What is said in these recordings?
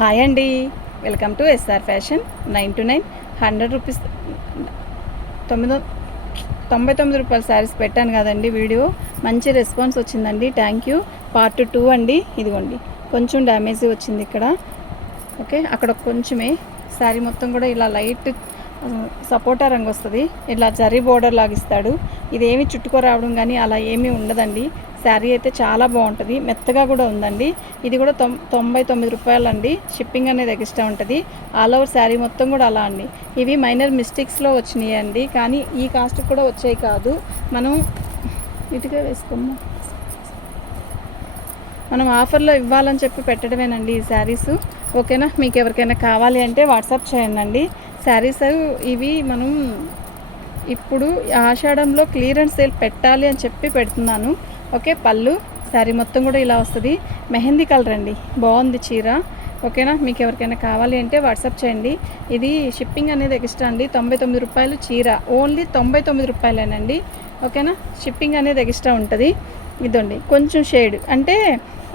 Hi అండి, welcome to S ఫ్యాషన్. 9 to 9 100 rupees 99 రూపాయల శారీస్ పెట్టాను కదండి. వీడియో మంచి రెస్పాన్స్ వచ్చిందండి. Thank you. పార్ట్ 2 అండి. ఇదిగోండి, కొంచెం డ్యామేజ్ వచ్చింది ఇక్కడ. ఓకే, అక్కడ కొంచెమే. శారీ మొత్తం కూడా ఇలా లైట్ సపోటా రంగు వస్తుంది. ఇలా జరీ బోర్డర్ లాగిస్తాడు. ఇదేమి చుట్టుకోరావడం కానీ అలా ఏమీ ఉండదండి. శారీ అయితే చాలా బాగుంటుంది, మెత్తగా కూడా ఉందండి. ఇది కూడా 99 రూపాయలు అండి. షిప్పింగ్ అనేది ఎక్స్ట్రా ఉంటుంది. ఆల్ ఓవర్ శారీ మొత్తం కూడా అలా అండి. ఇవి మైనర్ మిస్టేక్స్లో వచ్చినాయి అండి, కానీ ఈ కాస్ట్ కూడా వచ్చాయి కాదు. మనం ఇటుగా వేసుకోము, మనం ఆఫర్లో ఇవ్వాలని చెప్పి పెట్టడమేనండి ఈ శారీస్. ఓకేనా, మీకు ఎవరికైనా కావాలి అంటే వాట్సాప్ చేయండి. శారీస్ ఇవి మనం ఇప్పుడు ఆషాఢంలో క్లియరెన్స్ సేల్ పెట్టాలి అని చెప్పి పెడుతున్నాను. ఓకే, పళ్ళు శారీ మొత్తం కూడా ఇలా వస్తుంది. మెహందీ కలర్ అండి, బాగుంది చీర. ఓకేనా, మీకు ఎవరికైనా కావాలి అంటే వాట్సాప్ చేయండి. ఇది షిప్పింగ్ అనేది ఎక్స్ట్రా అండి. 99 రూపాయలు చీర, ఓన్లీ 99 రూపాయలేనండి. ఓకేనా, షిప్పింగ్ అనేది ఎక్స్ట్రా ఉంటుంది. ఇదండి కొంచెం షేడ్, అంటే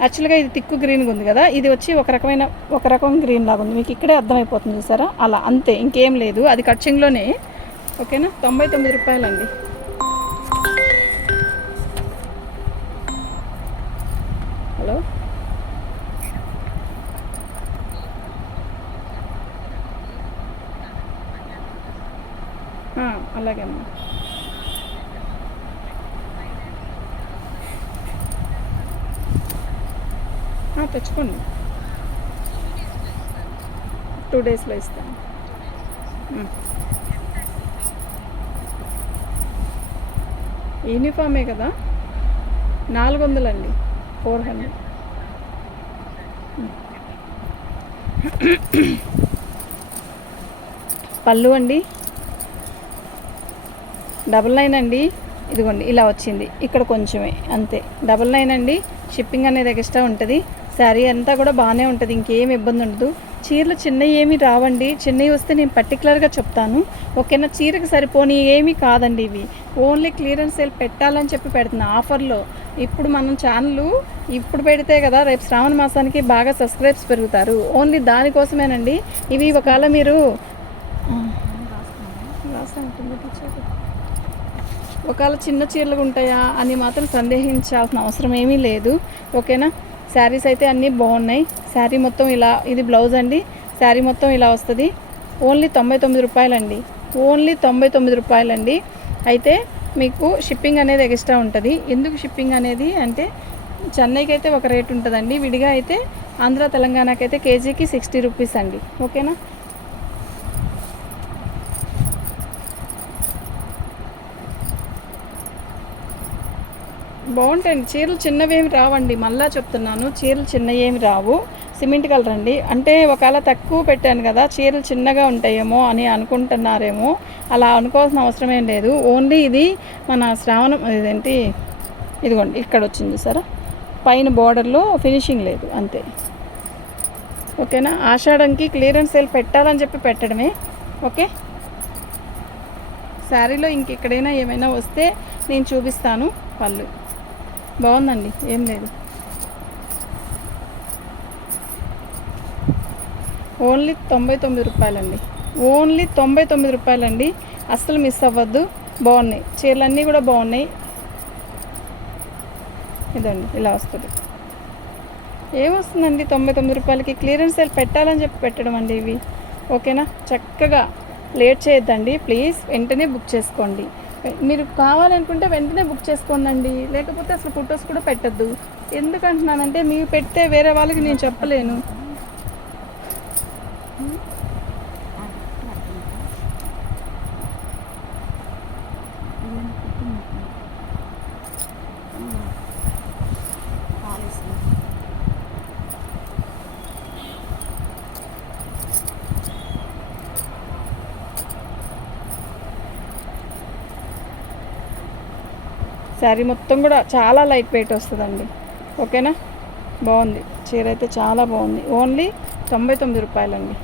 యాక్చువల్గా ఇది తిక్కు గ్రీన్గా ఉంది కదా, ఇది వచ్చి ఒక రకం గ్రీన్ లాగా ఉంది. మీకు ఇక్కడే అర్థమైపోతుంది చూసారా, అలా అంతే, ఇంకేం లేదు. అది కట్చింగ్లోనే. ఓకేనా, 99 రూపాయలండి. హలో, అలాగే అమ్మా. తెచ్చుకోండి, 2 డేస్లో ఇస్తాను. యూనిఫామే కదా, 400 అండి, 400. పళ్ళు అండి 99 అండి. ఇదిగోండి ఇలా వచ్చింది, ఇక్కడ కొంచెమే అంతే. 99 అండి. షిప్పింగ్ అనేది ఎక్స్ట్రా ఉంటుంది. శారీ అంతా కూడా బాగానే ఉంటుంది, ఇంకేం ఇబ్బంది ఉండదు. చీరలు చిన్నవి ఏమి రావండి. చిన్నవి వస్తే నేను పర్టికులర్గా చెప్తాను. ఓకేనా, చీరకు సరిపోని ఏమీ కాదండి ఇవి. ఓన్లీ క్లియరెన్స్ సేల్ పెట్టాలని చెప్పి పెడుతున్నా ఆఫర్లో. ఇప్పుడు మనం ఛానల్ ఇప్పుడు పెడితే కదా రేపు శ్రావణ మాసానికి బాగా సబ్స్క్రైబ్స్ పెరుగుతారు. ఓన్లీ దానికోసమేనండి ఇవి. ఒకవేళ మీరు ఒకవేళ చిన్న చీరలు ఉంటాయా అని మాత్రం సందేహించాల్సిన అవసరం ఏమీ లేదు. ఓకేనా, శారీస్ అయితే అన్నీ బాగున్నాయి. శారీ మొత్తం ఇలా, ఇది బ్లౌజ్ అండి. శారీ మొత్తం ఇలా వస్తుంది. ఓన్లీ 99 రూపాయలండి. ఓన్లీ 99 రూపాయలండి. అయితే మీకు షిప్పింగ్ అనేది ఎక్స్ట్రా ఉంటుంది. ఎందుకు షిప్పింగ్ అనేది అంటే, చెన్నైకి అయితే ఒక రేట్ ఉంటుందండి, విడిగా అయితే ఆంధ్ర తెలంగాణకి అయితే కేజీకి 60 రూపీస్ అండి. ఓకేనా, బాగుంటాయండి చీరలు. చిన్నవేమి రావండి, మళ్ళీ చెప్తున్నాను, చీరలు చిన్నవేమి రావు. సిమెంట్ కలర్ అండి. అంటే ఒకవేళ తక్కువ పెట్టాను కదా, చీరలు చిన్నగా ఉంటాయేమో అని అనుకుంటున్నారేమో. అలా అనుకోవాల్సిన అవసరం ఏం లేదు. ఓన్లీ ఇది మన శ్రావణం ఇదిగోండి ఇక్కడ వచ్చింది సరే, పైన బోర్డర్లో ఫినిషింగ్ లేదు అంతే. ఓకేనా, ఆషాఢంకి క్లియరెన్స్ సేల్ పెట్టాలని చెప్పి పెట్టడమే. ఓకే, శారీలో ఇంకెక్కడైనా ఏమైనా వస్తే నేను చూపిస్తాను. పళ్ళు బాగుందండి, ఏం లేదు. ఓన్లీ 99 రూపాయలండి. ఓన్లీ 99 రూపాయలండి. అస్సలు మిస్ అవ్వద్దు. బాగున్నాయి చీరలన్నీ కూడా బాగున్నాయి. ఇదండి ఇలా వస్తుంది. ఏమొస్తుందండి 99 రూపాయలకి? క్లియరెన్స్ సేల్ పెట్టాలని చెప్పి పెట్టడం అండి ఇవి. ఓకేనా, చక్కగా లేట్ చేయొద్దండి ప్లీజ్. వెంటనే బుక్ చేసుకోండి. మీరు కావాలనుకుంటే వెంటనే బుక్ చేసుకోండి. లేకపోతే అసలు ఫొటోస్ కూడా పెట్టద్దు. ఎందుకంటున్నానంటే మీరు పెడితే వేరే వాళ్ళకి నేను చెప్పలేను. శారీ మొత్తం కూడా చాలా లైట్ వెయిట్ వస్తుందండి. ఓకేనా, బాగుంది చీర అయితే, చాలా బాగుంది. ఓన్లీ 99 రూపాయలండి.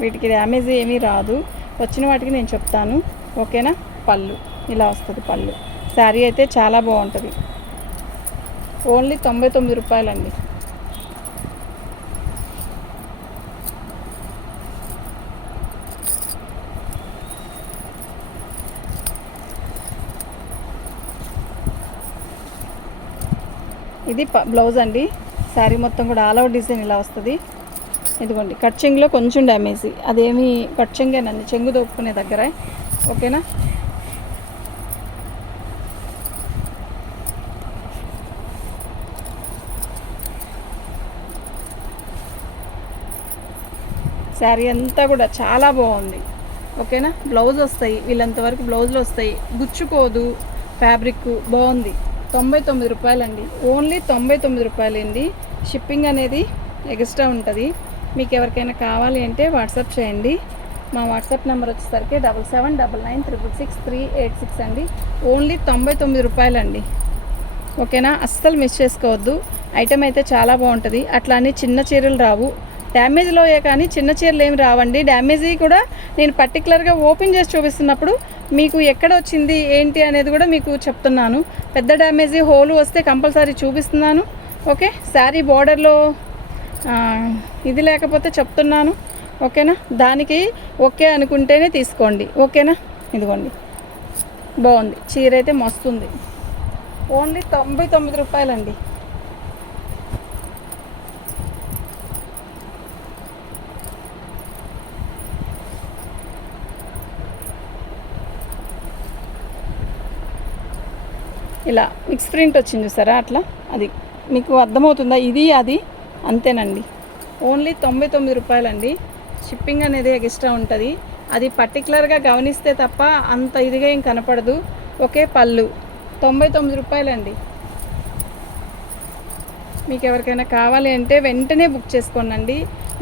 వీటికి డ్యామేజ్ ఏమీ రాదు. వచ్చిన వాటికి నేను చెప్తాను. ఓకేనా, పళ్ళు ఇలా వస్తుంది. పళ్ళు శారీ అయితే చాలా బాగుంటుంది. ఓన్లీ 99 రూపాయలండి. ఇది బ్లౌజ్ అండి. శారీ మొత్తం కూడా ఆల్ అవుట్ డిజైన్ ఇలా వస్తుంది. ఇదిగోండి కట్ చెంగులో కొంచెం డ్యామేజ్, అదేమి కట్ చెంగేనండి, చెంగు దొప్పుకునే దగ్గర. ఓకేనా. శారీ అంతా కూడా చాలా బాగుంది. ఓకేనా. బ్లౌజ్ వస్తాయి, వీళ్ళంతవరకు బ్లౌజులు వస్తాయి, గుచ్చుకోదు, ఫ్యాబ్రిక్ బాగుంది. 99 రూపాయలండి, ఓన్లీ 99 రూపాయలండి. షిప్పింగ్ అనేది ఎక్స్ట్రా ఉంటుంది. మీకు ఎవరికైనా కావాలి అంటే వాట్సాప్ చేయండి. మా వాట్సాప్ నెంబర్ వచ్చేసరికి 7799666386 అండి. ఓన్లీ 99 రూపాయలండి. ఓకేనా. అస్సలు మిస్ చేసుకోవద్దు. ఐటమ్ అయితే చాలా బాగుంటుంది. అట్లా అని చిన్న చీరలు రావు, డ్యామేజ్లోయే కానీ చిన్న చీరలు ఏమి రావండి. డ్యామేజీ కూడా నేను పర్టికులర్గా ఓపెన్ చేసి చూపిస్తున్నప్పుడు మీకు ఎక్కడ వచ్చింది ఏంటి అనేది కూడా మీకు చెప్తున్నాను. పెద్ద డ్యామేజీ హోలు వస్తే కంపల్సరీ చూపిస్తున్నాను. ఓకే. శారీ బోర్డర్లో ఇది లేకపోతే చెప్తున్నాను. ఓకేనా. దానికి ఓకే అనుకుంటేనే తీసుకోండి. ఓకేనా. ఇదిగోండి బాగుంది, చీర అయితే మస్తుంది. ఓన్లీ 99 రూపాయలండి. ఇలా మిక్స్ ప్రింట్ వచ్చింది చూసారా, అట్లా అది మీకు అర్థమవుతుందా? ఇది అది అంతేనండి. ఓన్లీ 99 రూపాయలండి. షిప్పింగ్ అనేది ఎక్స్ట్రా ఉంటుంది. అది పర్టికులర్గా గమనిస్తే తప్ప అంత ఇదిగా ఏం కనపడదు. ఓకే. పళ్ళు 99 రూపాయలండి. మీకు ఎవరికైనా కావాలి అంటే వెంటనే బుక్ చేసుకోండి.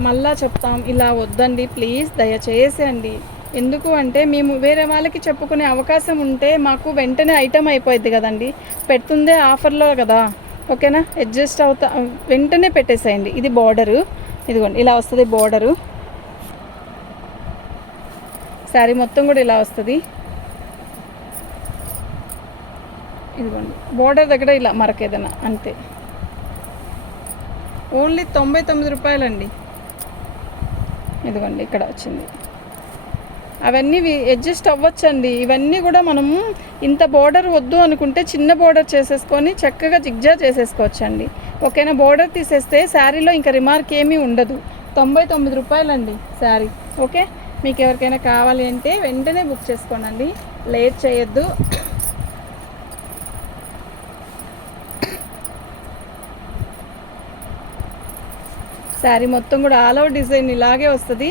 మళ్ళా చెప్తాం, ఇలా వద్దండి ప్లీజ్, దయచేసి అండి. ఎందుకు అంటే మేము వేరే వాళ్ళకి చెప్పుకునే అవకాశం ఉంటే మాకు వెంటనే ఐటమ్ అయిపోయింది కదండి. పెడుతుందే ఆఫర్లో కదా. ఓకేనా. అడ్జస్ట్ అవుతా వెంటనే పెట్టేసేయండి. ఇది బోర్డరు, ఇదిగోండి ఇలా వస్తుంది బోర్డరు. శారీ మొత్తం కూడా ఇలా వస్తుంది. ఇదిగోండి బోర్డర్ దగ్గర ఇలా మరకేదన్నా అంతే. ఓన్లీ 99 రూపాయలండి. ఇదిగోండి ఇక్కడ వచ్చింది. అవన్నీ అడ్జస్ట్ అవ్వచ్చండి. ఇవన్నీ కూడా మనము ఇంత బోర్డర్ వద్దు అనుకుంటే చిన్న బోర్డర్ చేసేసుకొని చక్కగా జిగ్జా చేసేసుకోవచ్చండి. ఓకేనా. బోర్డర్ తీసేస్తే శారీలో ఇంకా రిమార్క్ ఏమీ ఉండదు. 99 రూపాయలండి శారీ. ఓకే. మీకు ఎవరికైనా కావాలి అంటే వెంటనే బుక్ చేసుకోనండి, లేట్ చేయొద్దు. శారీ మొత్తం కూడా ఆల్ అవుట్ డిజైన్ ఇలాగే వస్తుంది.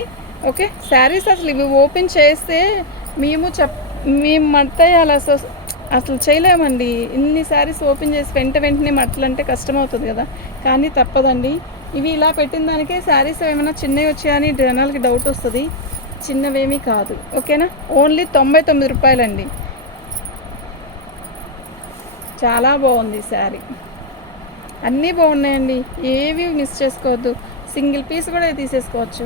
ఓకే. శారీస్ అసలు ఇవి ఓపెన్ చేస్తే మేము మడతేయాలి, అసలు చేయలేమండి. ఇన్ని శారీస్ ఓపెన్ చేసి వెంటనే మడతలు అంటే కష్టమవుతుంది కదా. కానీ తప్పదండి. ఇవి ఇలా పెట్టిన దానికే శారీస్ ఏమైనా చిన్నవి వచ్చాయని జనాలకి డౌట్ వస్తుంది. చిన్నవేమీ కాదు. ఓకేనా. ఓన్లీ 99 రూపాయలండి. చాలా బాగుంది శారీ. అన్నీ బాగున్నాయండి, ఏవి మిస్ చేసుకోవద్దు. సింగిల్ పీస్ కూడా తీసేసుకోవచ్చు.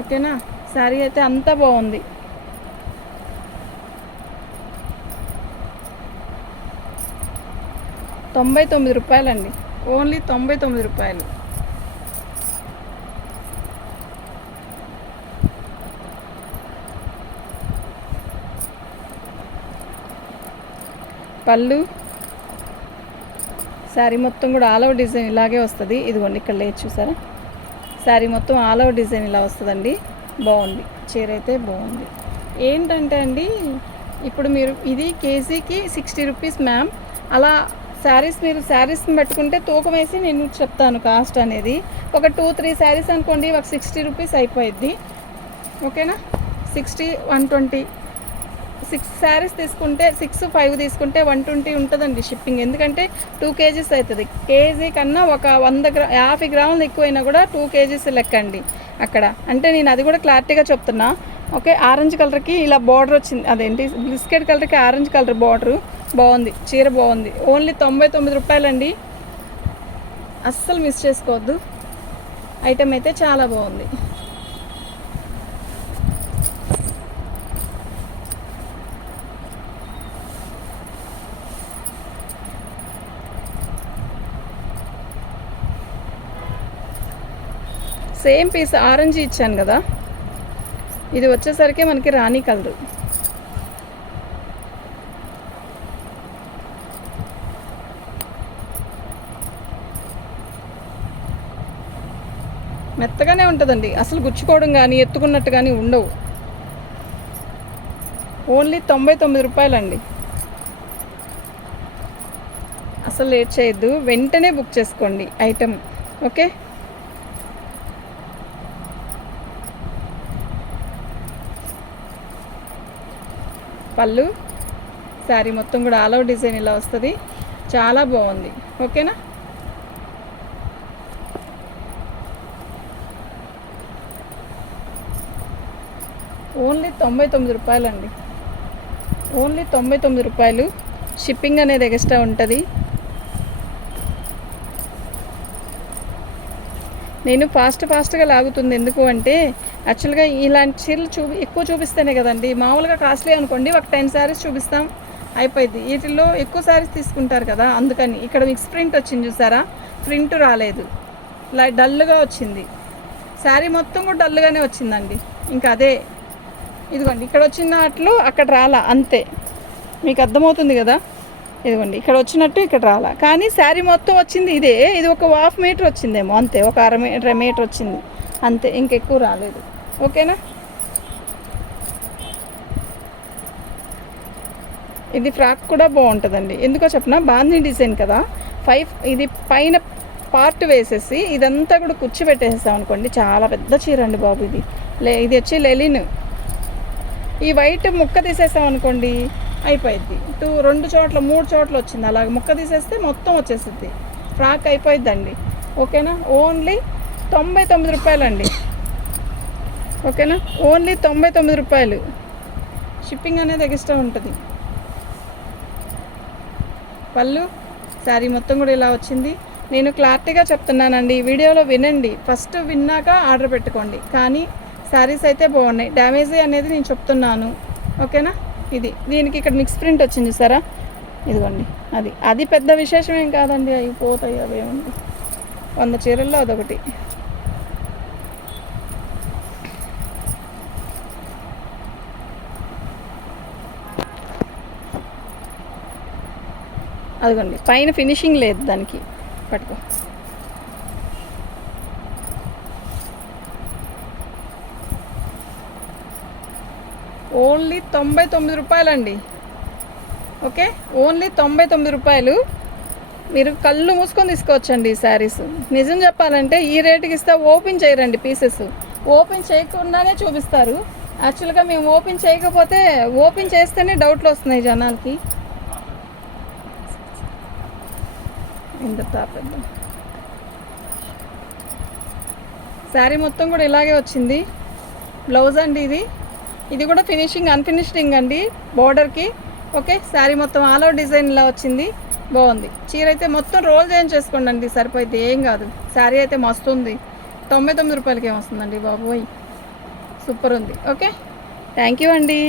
ఓకేనా. శారీ అయితే అంతా బాగుంది. రూపాయలండి. ఓన్లీ 99 రూపాయలు. పళ్ళు శారీ మొత్తం కూడా ఆల్ అవుట్ డిజైన్ ఇలాగే వస్తుంది. ఇదిగోండి ఇక్కడ లేదు చూసారా, శారీ మొత్తం ఆల్ అవుట్ డిజైన్ ఇలా వస్తుందండి. బాగుంది, చీర అయితే బాగుంది. ఏంటంటే అండి, ఇప్పుడు మీరు ఇది కేజీకి 60 రూపీస్ మ్యామ్. అలా శారీస్ మీరు శారీస్ని పెట్టుకుంటే తూకం వేసి నేను చెప్తాను కాస్ట్ అనేది. ఒక 2-3 శారీస్ అనుకోండి, ఒక 60 రూపీస్ అయిపోయిద్ది. ఓకేనా. 60, 120, 6 శారీస్ తీసుకుంటే 6, 5 తీసుకుంటే 120 ఉంటుందండి షిప్పింగ్. ఎందుకంటే 2 కేజీస్ అవుతుంది. కేజీ కన్నా ఒక 50 గ్రాములు ఎక్కువైనా కూడా 2 కేజీస్ లెక్కండి అక్కడ. అంటే నేను అది కూడా క్లారిటీగా చెప్తున్నా. ఓకే. ఆరెంజ్ కలర్కి ఇలా బార్డర్ వచ్చింది, అదేంటి బిస్కెట్ కలర్కి ఆరెంజ్ కలర్ బార్డరు బాగుంది. చీర బాగుంది. ఓన్లీ 99 రూపాయలండి. అస్సలు మిస్ చేసుకోవద్దు. ఐటమ్ అయితే చాలా బాగుంది. సేమ్ పీస్ ఆరెంజ్ ఇచ్చాను కదా, ఇది వచ్చేసరికి మనకి రాణి కలరు. మెత్తగానే ఉంటుందండి, అసలు గుచ్చుకోవడం కానీ ఎత్తుకున్నట్టు కానీ ఉండవు. ఓన్లీ 99 రూపాయలండి. అసలు లేట్ చేయొద్దు, వెంటనే బుక్ చేసుకోండి ఐటెం. ఓకే, పళ్ళు శారీ మొత్తం కూడా ఆల్ ఓవర్ డిజైన్ ఇలా వస్తుంది, చాలా బాగుంది. ఓకేనా, ఓన్లీ 99 రూపాయలండి. ఓన్లీ 99 రూపాయలు. షిప్పింగ్ అనేది ఎక్స్ట్రా ఉంటుంది. నేను ఫాస్ట్గా లాగుతుంది ఎందుకు అంటే, యాక్చువల్గా ఇలాంటి చీరలు ఎక్కువ చూపిస్తేనే కదండి. మామూలుగా కాస్ట్లీ అనుకోండి, ఒక 10 శారీస్ చూపిస్తాం అయిపోయింది. వీటిల్లో ఎక్కువ శారీస్ తీసుకుంటారు కదా, అందుకని. ఇక్కడ మిక్స్ ప్రింట్ వచ్చింది చూసారా, ప్రింట్ రాలేదు, డల్గా వచ్చింది. శారీ మొత్తం కూడా డల్గానే వచ్చిందండి. ఇంకా అదే ఇదిగోండి, ఇక్కడ వచ్చిన వాటిలో అక్కడ రాలా, అంతే. మీకు అర్థమవుతుంది కదా, ఇదిగోండి ఇక్కడ వచ్చినట్టు ఇక్కడ రాలా, కానీ శారీ మొత్తం వచ్చింది ఇదే. ఇది ఒక 1/2 మీటర్ వచ్చిందేమో, అంతే. ఒక 1/2 మీటర్ వచ్చింది అంతే, ఇంకెక్కువ రాలేదు. ఓకేనా, ఇది ఫ్రాక్ కూడా బాగుంటుందండి. ఎందుకో చెప్పనా, బాందీ డిజైన్ కదా, ఇది పైన పార్ట్ వేసేసి ఇదంతా కూడా కూర్చోబెట్టేసాం అనుకోండి, చాలా పెద్ద చీర అండి బాబు ఇది. ఇది వచ్చి లెలిన్. ఈ వైట్ ముక్క తీసేసాం అనుకోండి అయిపోయింది. 2 చోట్ల 3 చోట్ల వచ్చింది, అలాగే ముక్క తీసేస్తే మొత్తం వచ్చేసిద్ది, ఫ్రాక్ అయిపోయిద్దండి. ఓకేనా, ఓన్లీ 99 రూపాయలండి. ఓకేనా, ఓన్లీ 99 రూపాయలు. షిప్పింగ్ అనేది ఎక్స్ట్రా ఉంటుంది. పళ్ళు శారీ మొత్తం కూడా ఇలా వచ్చింది. నేను క్లారిటీగా చెప్తున్నానండి, వీడియోలో వినండి, ఫస్ట్ విన్నాక ఆర్డర్ పెట్టుకోండి. కానీ శారీస్ అయితే బాగున్నాయి, డ్యామేజ్ అనేది నేను చెప్తున్నాను. ఓకేనా, దీనికి ఇక్కడ మిక్స్ ప్రింట్ వచ్చింది చూసారా, ఇదిగోండి. అది పెద్ద విశేషం ఏం కాదండి, అవి పోతాయి, అవేముంది. 100 చీరల్లో అదొకటి. అదిగోండి, పైన ఫినిషింగ్ లేదు దానికి, పట్టుకో. ఓన్లీ 99 రూపాయలండి. ఓకే, ఓన్లీ 99 రూపాయలు. మీరు కళ్ళు మూసుకొని తీసుకోవచ్చండి ఈ శారీస్. నిజం చెప్పాలంటే ఈ రేటుకి ఇస్తే ఓపెన్ చేయరండి పీసెస్, ఓపెన్ చేయకుండానే చూపిస్తారు. యాక్చువల్గా మేము ఓపెన్ చేయకపోతే, ఓపెన్ చేస్తేనే డౌట్లు వస్తున్నాయి జనాలకి. ఇంత తాపేద్దాం. శారీ మొత్తం కూడా ఇలాగే వచ్చింది. బ్లౌజ్ అండి ఇది కూడా ఫినిషింగ్ అన్ఫినిషింగ్ అండి బోర్డర్కి. ఓకే, శారీ మొత్తం ఆల్ ఓవర్ డిజైన్ ఇలా వచ్చింది, బాగుంది. చీర అయితే మొత్తం రోల్ చేసుకోండి అండి, సరిపోయింది, ఏం కాదు. శారీ అయితే మస్తు ఉంది, 99 రూపాయలకి ఏమొస్తుందండి బాబోయ్, సూపర్ ఉంది. ఓకే, థ్యాంక్ యూ అండి.